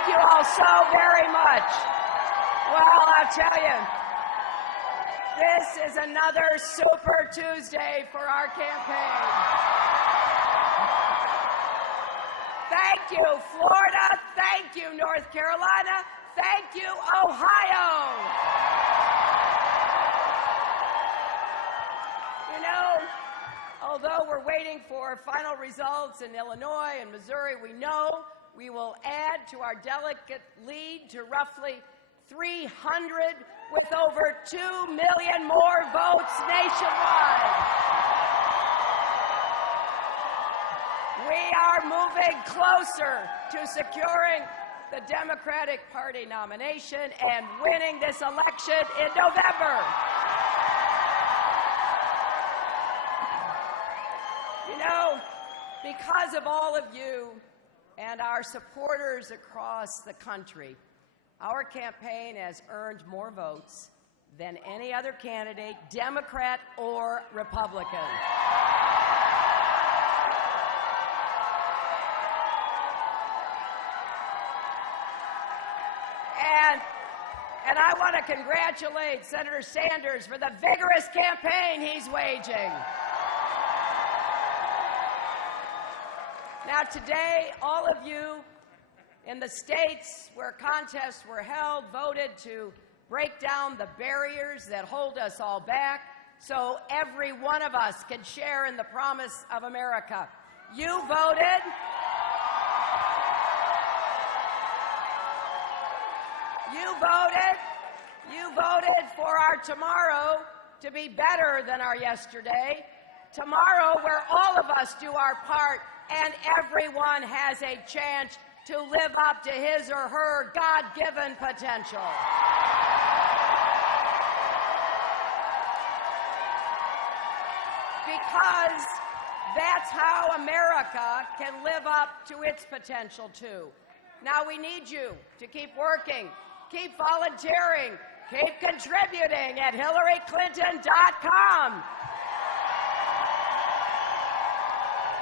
Thank you all so very much. Well, I'll tell you, this is another Super Tuesday for our campaign. Thank you, Florida. Thank you, North Carolina. Thank you, Ohio. You know, although we're waiting for final results in Illinois and Missouri, we know we will add to our delegate lead to roughly 300 with over 2 million more votes nationwide. We are moving closer to securing the Democratic Party nomination and winning this election in November. You know, because of all of you and our supporters across the country, our campaign has earned more votes than any other candidate, Democrat or Republican. And I want to congratulate Senator Sanders for the vigorous campaign he's waging. Now today, all of you in the states where contests were held voted to break down the barriers that hold us all back so every one of us can share in the promise of America. You voted. You voted for our tomorrow to be better than our yesterday. Tomorrow where all of us do our part and everyone has a chance to live up to his or her God-given potential. Because that's how America can live up to its potential too. Now we need you to keep working, keep volunteering, keep contributing at HillaryClinton.com.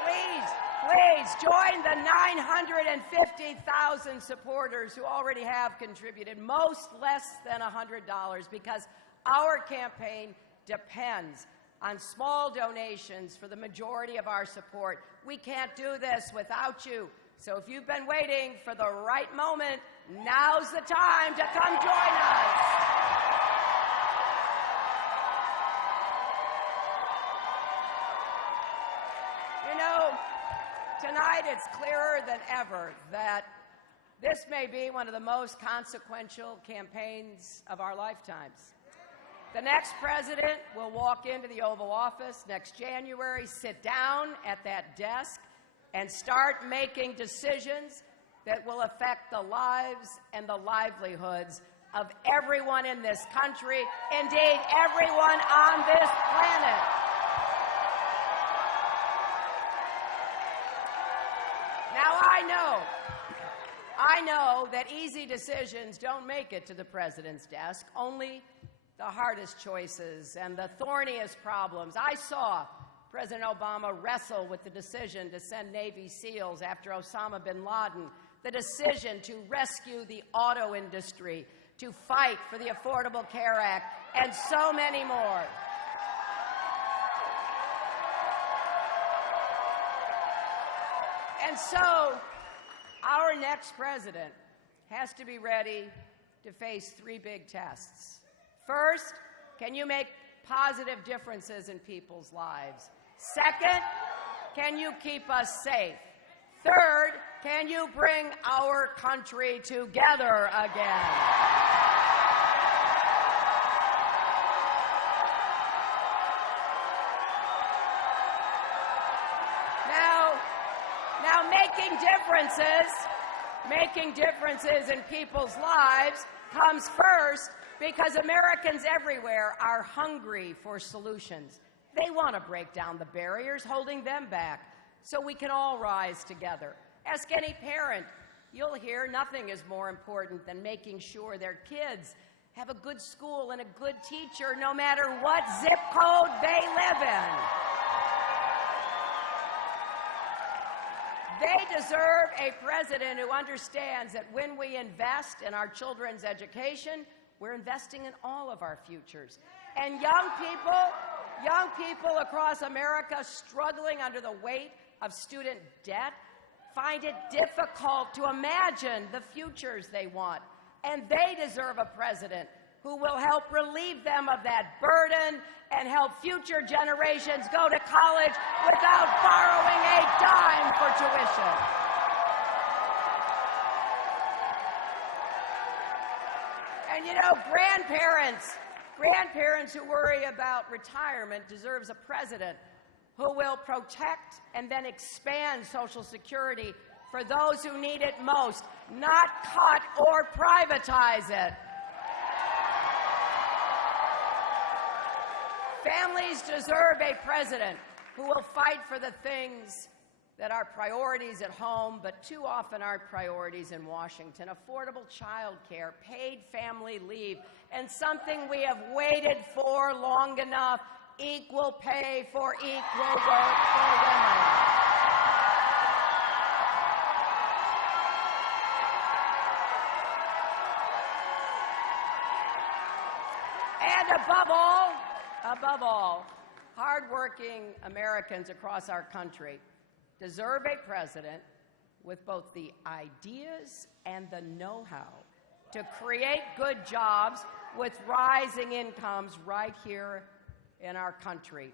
Please join the 950,000 supporters who already have contributed, most less than $100, because our campaign depends on small donations for the majority of our support. We can't do this without you. So if you've been waiting for the right moment, now's the time to come join us. You know, tonight it's clearer than ever that this may be one of the most consequential campaigns of our lifetimes. The next president will walk into the Oval Office next January, sit down at that desk, and start making decisions that will affect the lives and the livelihoods of everyone in this country, indeed everyone on this planet. Now I know that easy decisions don't make it to the president's desk, only the hardest choices and the thorniest problems. I saw President Obama wrestle with the decision to send Navy SEALs after Osama bin Laden, the decision to rescue the auto industry, to fight for the Affordable Care Act, and so many more. And so, our next president has to be ready to face three big tests. First, can you make positive differences in people's lives? Second, can you keep us safe? Third, can you bring our country together again? Now making differences in people's lives comes first because Americans everywhere are hungry for solutions. They want to break down the barriers holding them back so we can all rise together. Ask any parent. You'll hear nothing is more important than making sure their kids have a good school and a good teacher no matter what zip code they live in. They deserve a president who understands that when we invest in our children's education, we're investing in all of our futures. And young people across America struggling under the weight of student debt find it difficult to imagine the futures they want. And they deserve a president who will help relieve them of that burden and help future generations go to college without borrowing a dime for tuition. And you know, grandparents who worry about retirement deserves a president who will protect and then expand Social Security for those who need it most, not cut or privatize it. Families deserve a president who will fight for the things that are priorities at home, but too often aren't priorities in Washington. Affordable child care, paid family leave, and something we have waited for long enough, equal pay for equal work for women. And above all, hardworking Americans across our country deserve a president with both the ideas and the know-how to create good jobs with rising incomes right here in our country.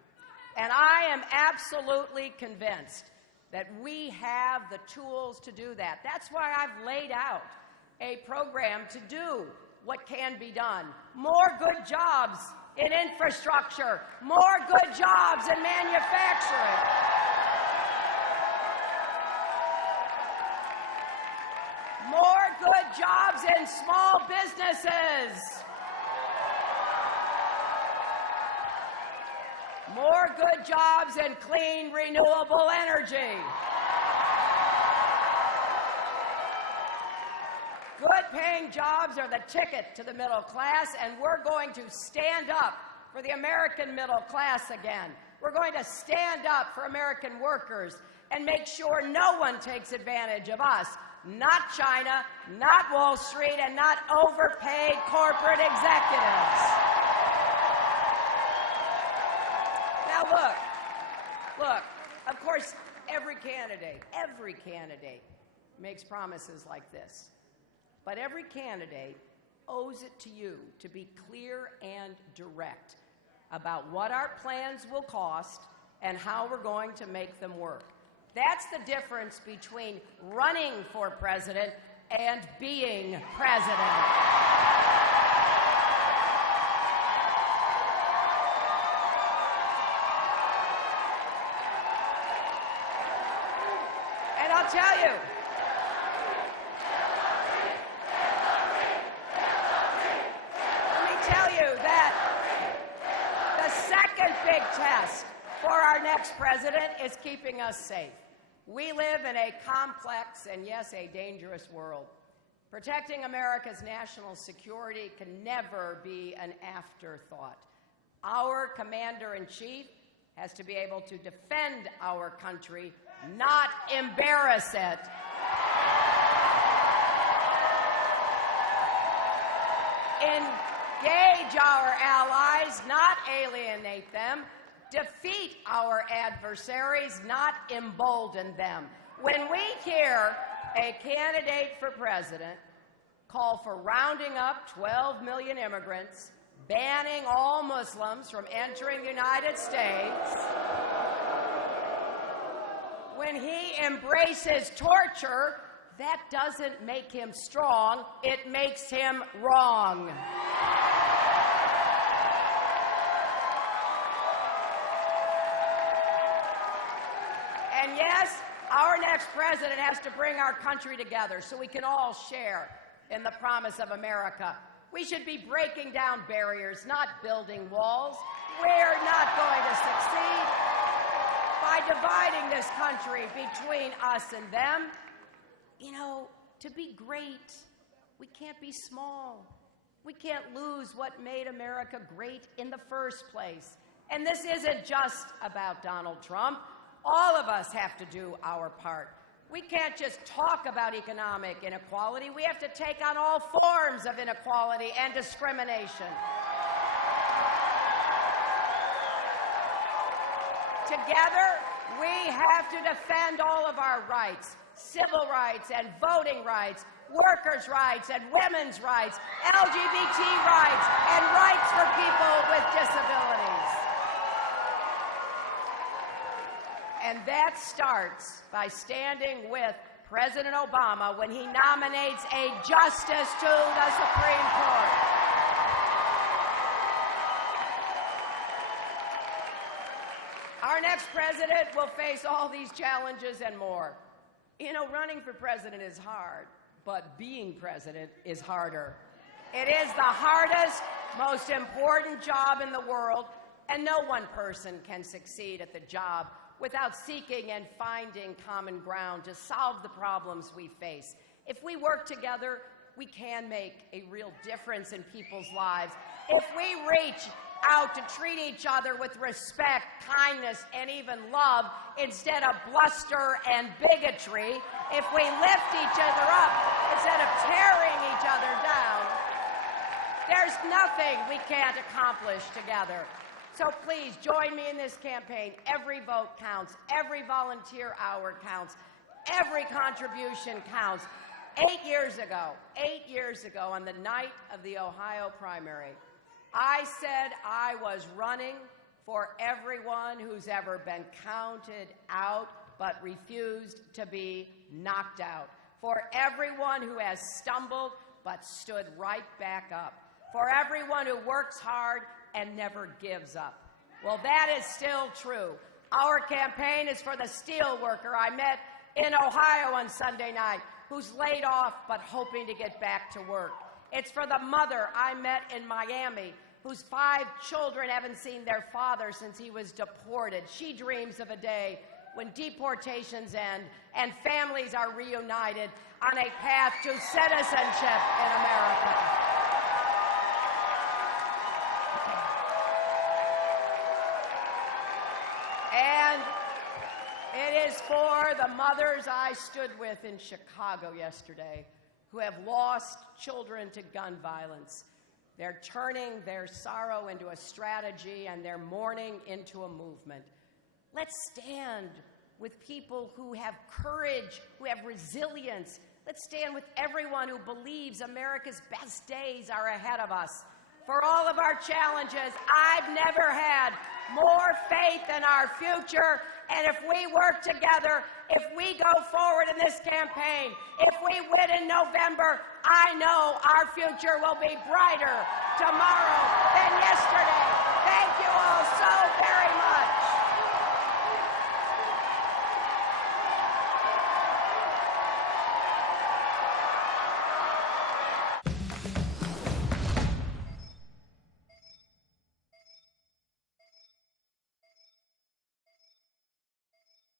And I am absolutely convinced that we have the tools to do that. That's why I've laid out a program to do what can be done. More good jobs in infrastructure, more good jobs in manufacturing. More good jobs in small businesses. More good jobs in clean, renewable energy. Good-paying jobs are the ticket to the middle class, and we're going to stand up for the American middle class again. We're going to stand up for American workers and make sure no one takes advantage of us. Not China, not Wall Street, and not overpaid corporate executives. Now look, of course, every candidate makes promises like this. But every candidate owes it to you to be clear and direct about what our plans will cost and how we're going to make them work. That's the difference between running for president and being president. And I'll tell you, big test for our next president is keeping us safe. We live in a complex and, yes, a dangerous world. Protecting America's national security can never be an afterthought. Our commander-in-chief has to be able to defend our country, not embarrass it. Engage our allies, not alienate them. Defeat our adversaries, not embolden them. When we hear a candidate for president call for rounding up 12 million immigrants, banning all Muslims from entering the United States, when he embraces torture, that doesn't make him strong, it makes him wrong. And yes, our next president has to bring our country together so we can all share in the promise of America. We should be breaking down barriers, not building walls. We're not going to succeed by dividing this country between us and them. You know, to be great, we can't be small. We can't lose what made America great in the first place. And this isn't just about Donald Trump. All of us have to do our part. We can't just talk about economic inequality. We have to take on all forms of inequality and discrimination. Together, we have to defend all of our rights, civil rights and voting rights, workers' rights and women's rights, LGBT rights, and rights for people with disabilities. And that starts by standing with President Obama when he nominates a justice to the Supreme Court. Our next president will face all these challenges and more. You know, running for president is hard, but being president is harder. It is the hardest, most important job in the world, and no one person can succeed at the job without seeking and finding common ground to solve the problems we face. If we work together, we can make a real difference in people's lives. If we reach out to treat each other with respect, kindness, and even love instead of bluster and bigotry, if we lift each other up instead of tearing each other down, there's nothing we can't accomplish together. So please join me in this campaign. Every vote counts. Every volunteer hour counts. Every contribution counts. 8 years ago, on the night of the Ohio primary, I said I was running for everyone who's ever been counted out but refused to be knocked out, for everyone who has stumbled but stood right back up, for everyone who works hard and never gives up. Well, that is still true. Our campaign is for the steel worker I met in Ohio on Sunday night, who's laid off but hoping to get back to work. It's for the mother I met in Miami, whose 5 children haven't seen their father since he was deported. She dreams of a day when deportations end and families are reunited on a path to citizenship in America. And it is for the mothers I stood with in Chicago yesterday who have lost children to gun violence. They're turning their sorrow into a strategy and their mourning into a movement. Let's stand with people who have courage, who have resilience. Let's stand with everyone who believes America's best days are ahead of us. For all of our challenges, I've never had more faith in our future. And if we work together, if we go forward in this campaign, if we win in November, I know our future will be brighter tomorrow than yesterday,